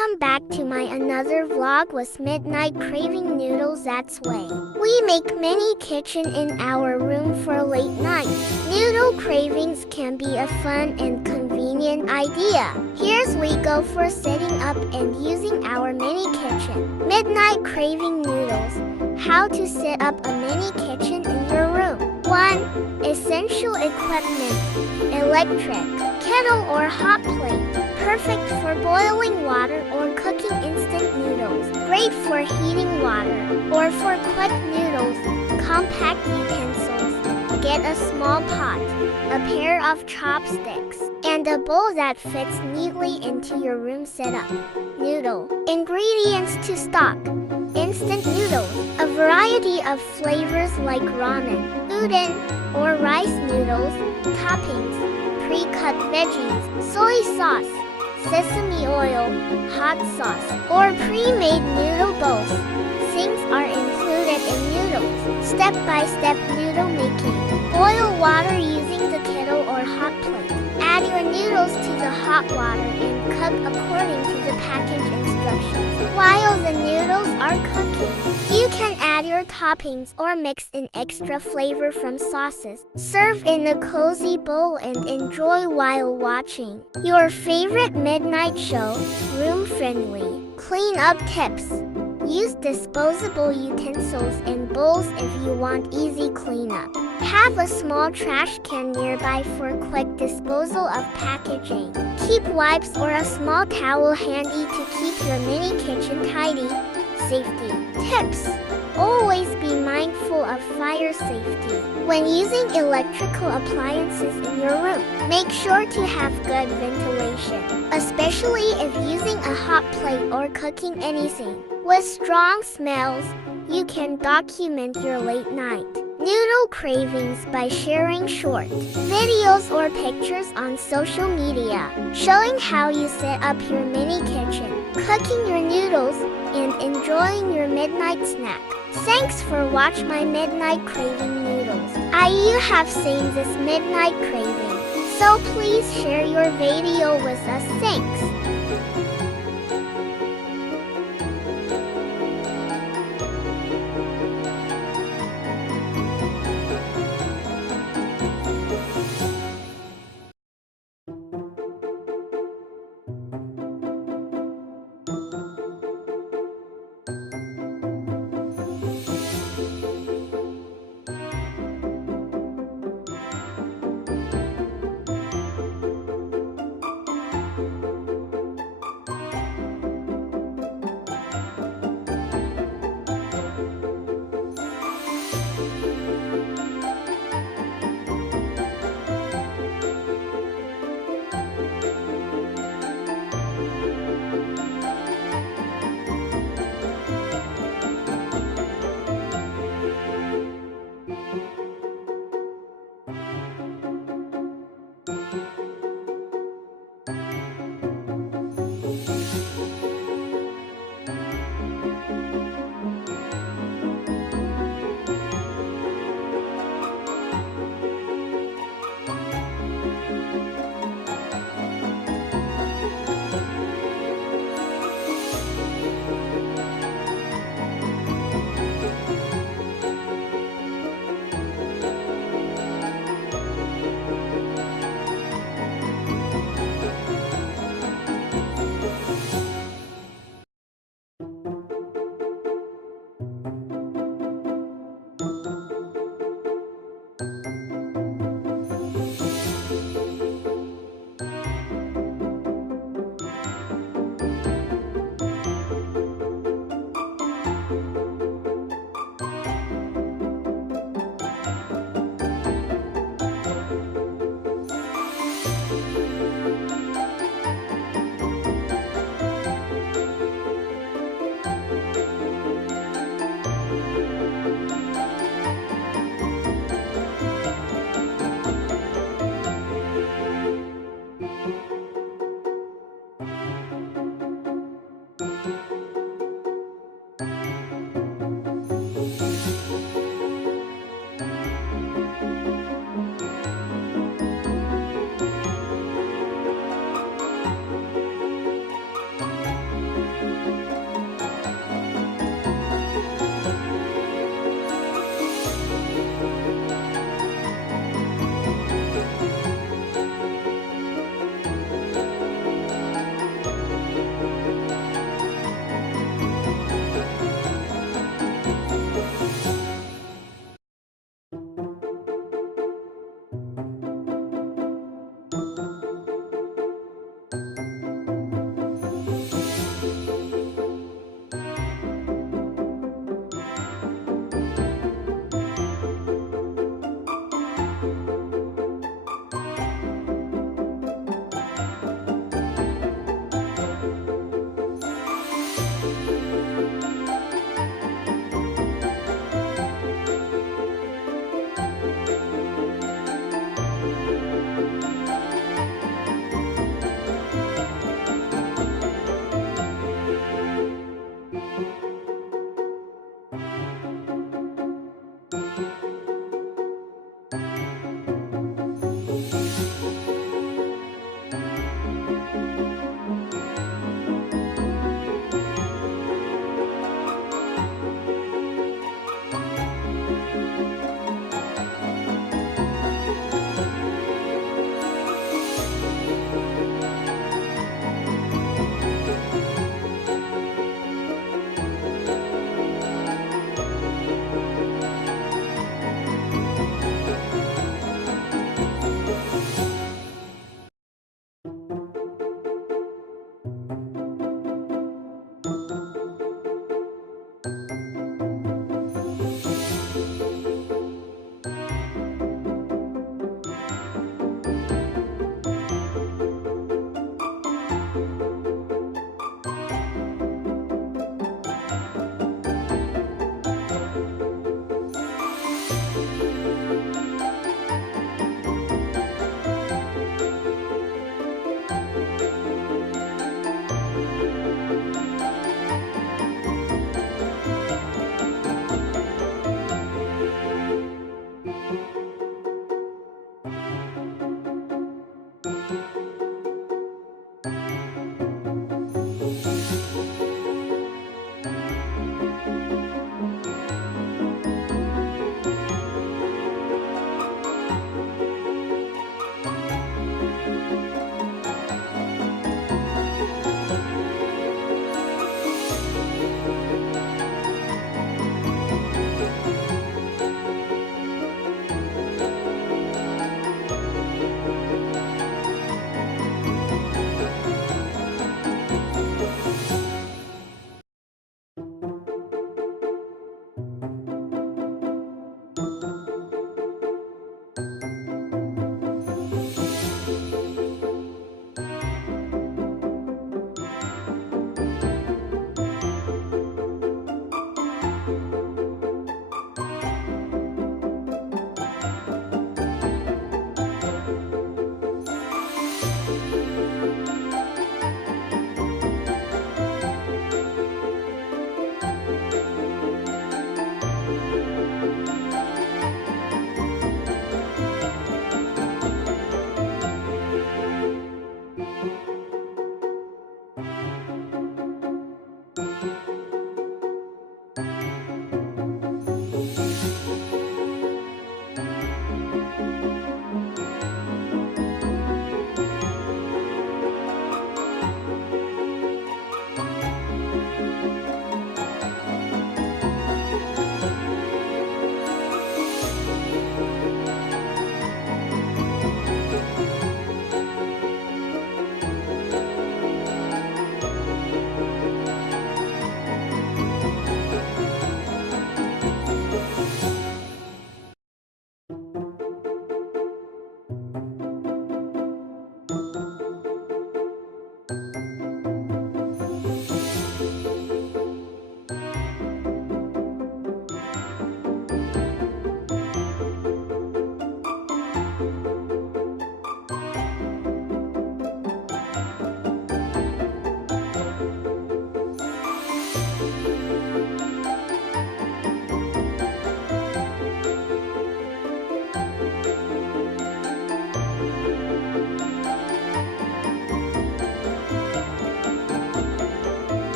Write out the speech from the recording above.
Welcome back to my another vlog with Midnight Craving Noodles That's Way. We make mini kitchen in our room for late night. Noodle cravings can be a fun and convenient idea. Here's we go for setting up and using our mini kitchen. Midnight Craving Noodles. How to set up a mini kitchen in your room. 1. Essential equipment. Electric kettle or hot plate. Perfect for boiling water or cooking instant noodles. Great for heating water or for quick noodles. Compact utensils. Get a small pot, a pair of chopsticks, and a bowl that fits neatly into your room setup. Noodle. Ingredients to stock. Instant noodles. A variety of flavors like ramen, udon, or rice noodles. Toppings. Pre-cut veggies, soy sauce, sesame oil, hot sauce, or pre-made noodle bowls. Sinks are included in noodles. Step-by-step noodle making. Boil water using the kettle or hot plate. Add your noodles to the hot water and cook according to the package instructions. While the noodles are cooking, you can add your toppings or mix in extra flavor from sauces. Serve in a cozy bowl and enjoy while watching your favorite midnight show. Room-friendly. Clean-up tips. Use disposable utensils and bowls if you want easy cleanup. Have a small trash can nearby for quick disposal of packaging. Keep wipes or a small towel handy to keep your mini kitchen tidy. Safety tips. Always be mindful of fire safety when using electrical appliances in your room. Make sure to have good ventilation, especially if using a hot plate or cooking anything with strong smells. You can document your late night noodle cravings by sharing short videos or pictures on social media, showing how you set up your mini kitchen, cooking your noodles, and enjoying your midnight snack. Thanks for watching my Midnight Craving Noodles. You have seen this midnight craving, so please share your video with us. Thanks.